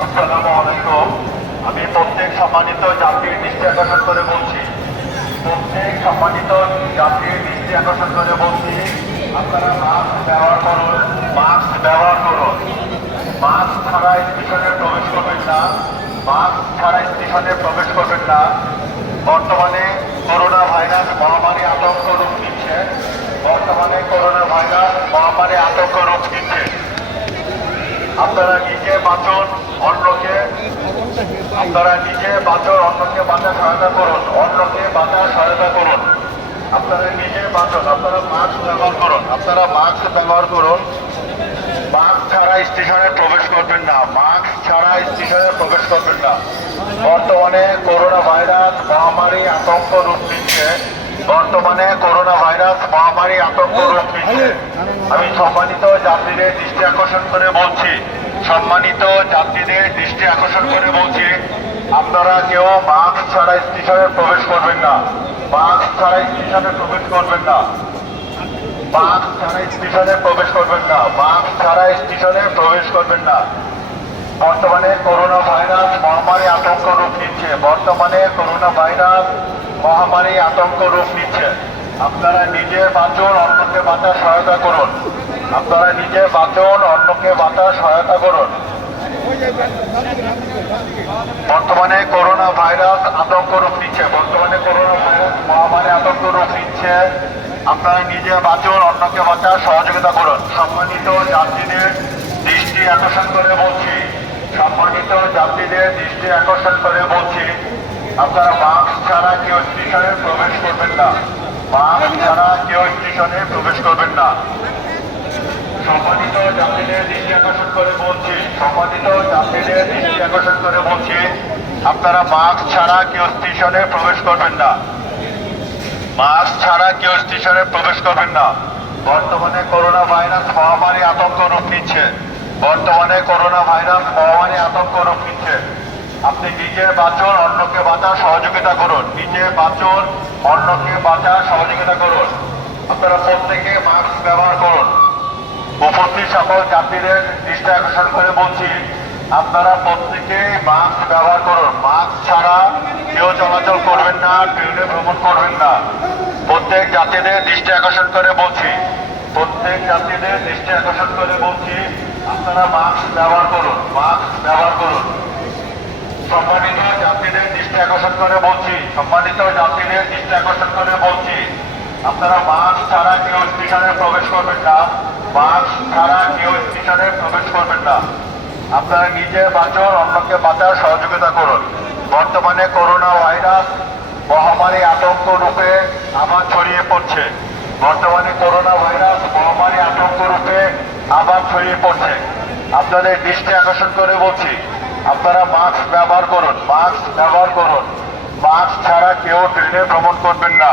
আসসালামু আলাইকুম। আমি প্রত্যেক সম্মানিত জাতির দৃষ্টি আকর্ষণ করে বলছি, প্রত্যেক সম্মানিত জাতির দৃষ্টি আকর্ষণ করে বলছি, আপনারা মাস্ক ব্যবহার করুন, মাস্ক ব্যবহার করুন। মাস্ক ছাড়া স্টেশনে প্রবেশ করবেন না, মাস্ক ছাড়া স্টেশনে প্রবেশ করবেন না। বর্তমানে করোনা ভাইরাস মহামারী আতঙ্ক রূপ নিচ্ছে, বর্তমানে করোনা ভাইরাস মহামারী আতঙ্ক রূপ নিচ্ছে। আপনারা নিজে বাঁচুন, অন্যকে আপনারা নিজে বাঁচুন, অন্যকে বাঁচার সহায়তা করুন, অন্যকে বাঁচার সহায়তা করুন। আপনারা নিজে বাঁচুন, আপনারা মাস্ক ব্যবহার করুন, আপনারা মাস্ক ব্যবহার করুন। মাস্ক ছাড়া স্টেশনে প্রবেশ করবেন না, মাস্ক ছাড়া স্টেশনে প্রবেশ করবেন না। বর্তমানে করোনা ভাইরাস মহামারী আতঙ্ক রূপ নিচ্ছে, বর্তমানে করোনা ভাইরাস মহামারী আতঙ্ক রূপ নিচ্ছে। আমি সম্মানিত যাত্রীদের দৃষ্টি আকর্ষণ করে বলছি, সম্মানিত যাত্রীদের দৃষ্টি আকর্ষণ করে বলছি, আপনারা কেউ মাস্ক ছাড়া স্টেশনে প্রবেশ করবেন না, মাস্ক ছাড়া স্টেশনে প্রবেশ করবেন না, মাস্ক ছাড়া স্টেশনে প্রবেশ করবেন না, মাস্ক ছাড়া স্টেশনে প্রবেশ করবেন না। বর্তমানে করোনা ভাইরাস মহামারী আতঙ্ক রূপ নিচ্ছে, বর্তমানে করোনা ভাইরাস মহামারী আতঙ্ক রূপ নিচ্ছে। আপনারা নিজে বাঁচুন, অন্যকে বাঁচার সহায়তা করুন, আপনারা নিজে বাঁচুন, অন্যকে বাঁচার সহায়তা করুন। বর্তমানে করোনা ভাইরাস আতঙ্ক রূপ নিচ্ছে, বর্তমানে করোনা ভাইরাস মহামারী আতঙ্ক রূপ নিচ্ছে। আপনারা নিজে বাঁচুন, অন্যকে বাঁচার সহযোগিতা করুন। সম্মানিত যাত্রীদের দৃষ্টি আকর্ষণ করে বলছি, সম্মানিত যাত্রীদের দৃষ্টি আকর্ষণ করে বলছি, আপনারা মাস্ক ছাড়া কেউ স্টেশনে প্রবেশ করবেন না, মাস্ক ছাড়া কেউ স্টেশনে প্রবেশ করবেন না। সম্মানিত যাত্রীদের দৃষ্টি আকর্ষণ করে বলছি, সম্মানিত যাত্রীদের দৃষ্টি আকর্ষণ করে বলছি, আপনারা মাস্ক ছাড়া কেউ স্টেশনে প্রবেশ করবেন না, মাস্ক ছাড়া কেউ স্টেশনে প্রবেশ করবেন না। বর্তমানে করোনা ভাইরাস মহামারী আতঙ্ক রূপ নিচ্ছে, বর্তমানে করোনা ভাইরাস মহামারী আতঙ্ক রূপ নিচ্ছে। আপনি নিজে বাঁচুন, অন্যকে বাঁচার সহযোগিতা করুন, নিজে বাঁচুন, অন্যকে বাঁচার সহযোগিতা করুন। আপনারা প্রত্যেকে মাস্ক ব্যবহার করুন। উপস্থিত সকল যাত্রীদের দৃষ্টি আকর্ষণ করে বলছি, আপনারা প্রত্যেকে মাস্ক ব্যবহার করুন, মাস্ক ছাড়া কেউ চলাচল করবেন না, ট্রেনে ভ্রমণ করবেন না। প্রত্যেক যাত্রীদের দৃষ্টি আকর্ষণ করে বলছি, প্রত্যেক যাত্রীদের দৃষ্টি আকর্ষণ করে বলছি, আপনারা মাস্ক ব্যবহার করুন, মাস্ক ব্যবহার করুন। সম্মানিত যাত্রীদের দৃষ্টি আকর্ষণ করে বলছি, সম্মানিত যাত্রীদের দৃষ্টি আকর্ষণ করে বলছি, আপনারা মাস্ক ছাড়া কেউ স্টেশনে প্রবেশ করবেন না, মাস্ক ছাড়া কেউ স্টেশনে প্রবেশ করবেন না। আপনারা নিজে বাঁচুন, অন্যকে বাঁচার সহযোগিতা করুন। বর্তমানে করোনা ভাইরাস মহামারী আতঙ্ক রূপে আবার ছড়িয়ে পড়ছে, বর্তমানে করোনা ভাইরাস মহামারী আতঙ্ক রূপে আবার ছড়িয়ে পড়ছে। আপনাদের দৃষ্টি আকর্ষণ করে বলছি, আপনারা মাস্ক ব্যবহার করুন, মাস্ক ব্যবহার করুন। মাস্ক ছাড়া কেউ ট্রেনে ভ্রমণ করবেন না।